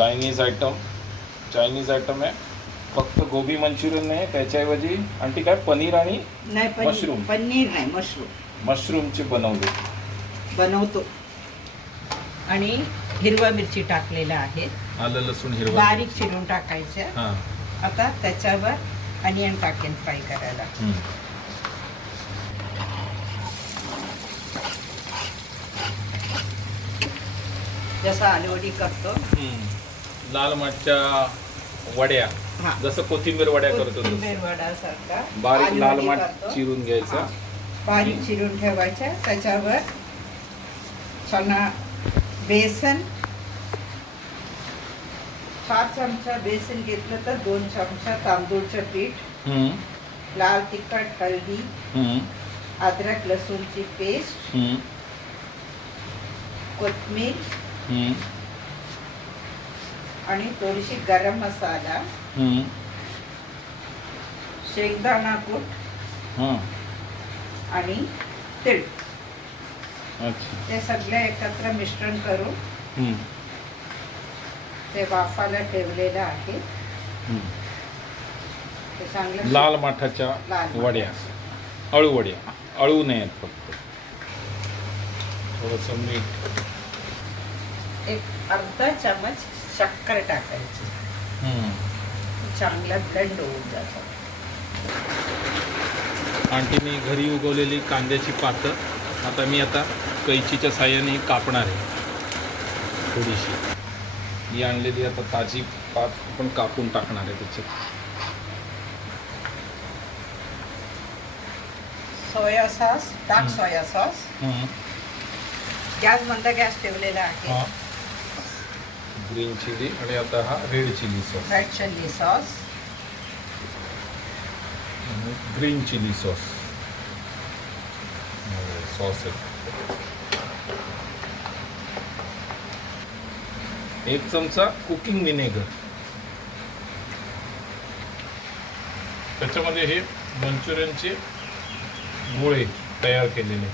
Chinese item आहे. फक्त गोबी Manchurian नाही, त्याच्याऐवजी आणखी काय पनीर आणि नाही मशरूम. पनीर नाही, मशरूमचे बनवतो. आणि हिरवा मिरची टाकलेला आहे, आलं लसूण हिरवा बारीक चिरून टाकायचं. हां. आता त्याच्यावर अनियन टाकेन फ्राय करायला. जसं आलूवडी करतो, लाल माठच्या वड्या, हा. जसं कोथिंबीर वड्या करतो कोथिंबीर वडासारखा बारीक लाल आलूवडी माठ करतो. चिरून घ्यायचा. बारीक चिरून ठेवायच्या. त्याच्यावर चणा बेसन 4 चमचा बेसन घेतलं तर 2 चमचा तांदूळचं पीठ, लाल तिखट, हळदी, अद्रक लसूणची पेस्ट, कोथिंबीर आणि थोडीशी गरम मसाला, शेंगदाणा कूट आणि तीळ. ते सगळे एकत्र मिश्रण करून ते वाफाला ठेवलेलं आहे. ते चांगलं लाल माठाच्या वड्या, अळू वड्या, अळू नाही आहेत, फक्त थोडंसं मीठ, एक अर्धा चमच शक्कर टाकायची. चांगला ब्लेंड होऊन जातं. आणखी मी घरी उगवलेली कांद्याची पातं आता मी कैचीच्या साहाय्याने कापणार आहे. थोडीशी ही आणलेली आता ताजी पात आपण कापून टाकणार आहे त्याच्यात. सोया सॉस टाक. सोया सॉस गॅस बंद गॅस ठेवलेला आहे. ग्रीन चिली आणि आता हा red chilli sauce, red chilli sauce, green chilli sauce आहे. 1 चमचा कुकिंग विनेगर. त्याच्यामध्ये हे मंचुरियनचे गोळे तयार केलेले.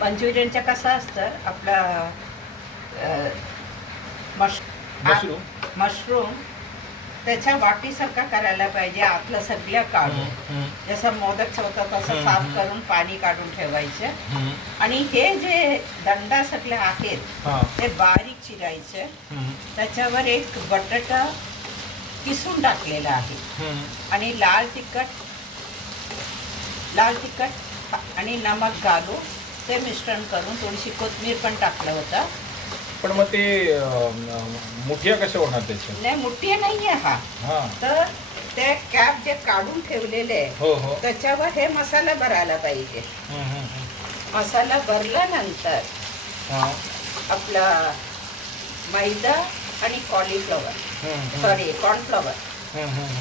मंचुरियनचं कसं असतं आपला मशरूम त्याच्या वाटीसारखा करायला पाहिजे. आतलं सगळं काढून, जसं मोदक होतं तसं साफ करून पाणी काढून ठेवायचं. आणि हे जे दंडा सगळे आहेत ते बारीक चिरायचं. त्याच्यावर एक बटाटा किसून टाकलेला आहे आणि लाल तिखट आणि नमक घालून ते मिश्रण करून थोडीशी कोथिंबीर पण टाकलं होतं. पण मग ते मुठ्या कशा होणार त्याच्या? नाही, मुठ्या नाहीये हा. तर ते कॅप जे काढून ठेवलेले त्याच्यावर हे मसाला भरायला पाहिजे. मसाला भरल्यानंतर आपला मैदा आणि कॉर्नफ्लॉवर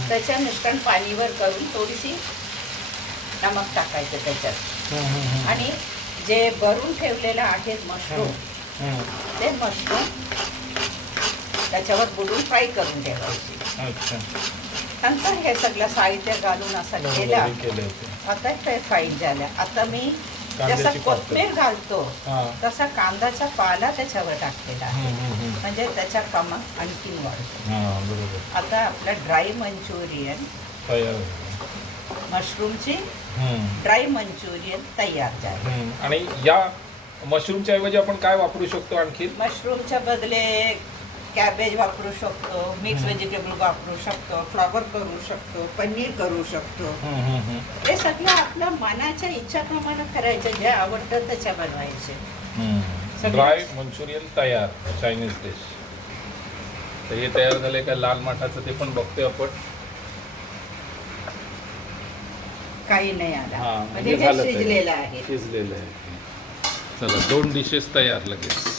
त्याच्या मिश्रण पाणीवर करून थोडीशी नमक टाकायचं त्याच्यात. आणि जे भरून ठेवलेलं आहे मशरूम, ते मशरूम त्याच्यावर बुडून फ्राय करून ठेवायचे. नंतर हे सगळं साहित्य घालून असं केलं. आता ते फ्राय झालं. आता मी जसं कोथिंबीर घालतो तसा कांद्याचा पाला त्याच्यावर टाकलेला आहे, म्हणजे त्याच्या कामात आणखीन वाढतो. आता आपलं ड्राय मंचुरियन, मशरूमची ड्राय मंचुरियन तयार झाले. आणि या मशरूमच्या ऐवजी आपण काय वापरू शकतो आणखी? मशरूमच्या बदले कॅबेज वापरू शकतो, मिक्स व्हेजिटेबल वापरू शकतो, फ्लॉवर करू शकतो, पनीर करू शकतो. हे सगळं आपल्या मनाच्या इच्छाप्रमाणे करायचं, जे आवडतं त्याच्या बनवायचे. ड्राय मंचुरियन तयार, चायनीज डिश. तर हे तयार झालंय का लाल माठाचं ते पण बघतोय आपण. काही नाही आला, म्हणजे शिजलेलं आहे. चला 2 डिशेस तयार लगेच.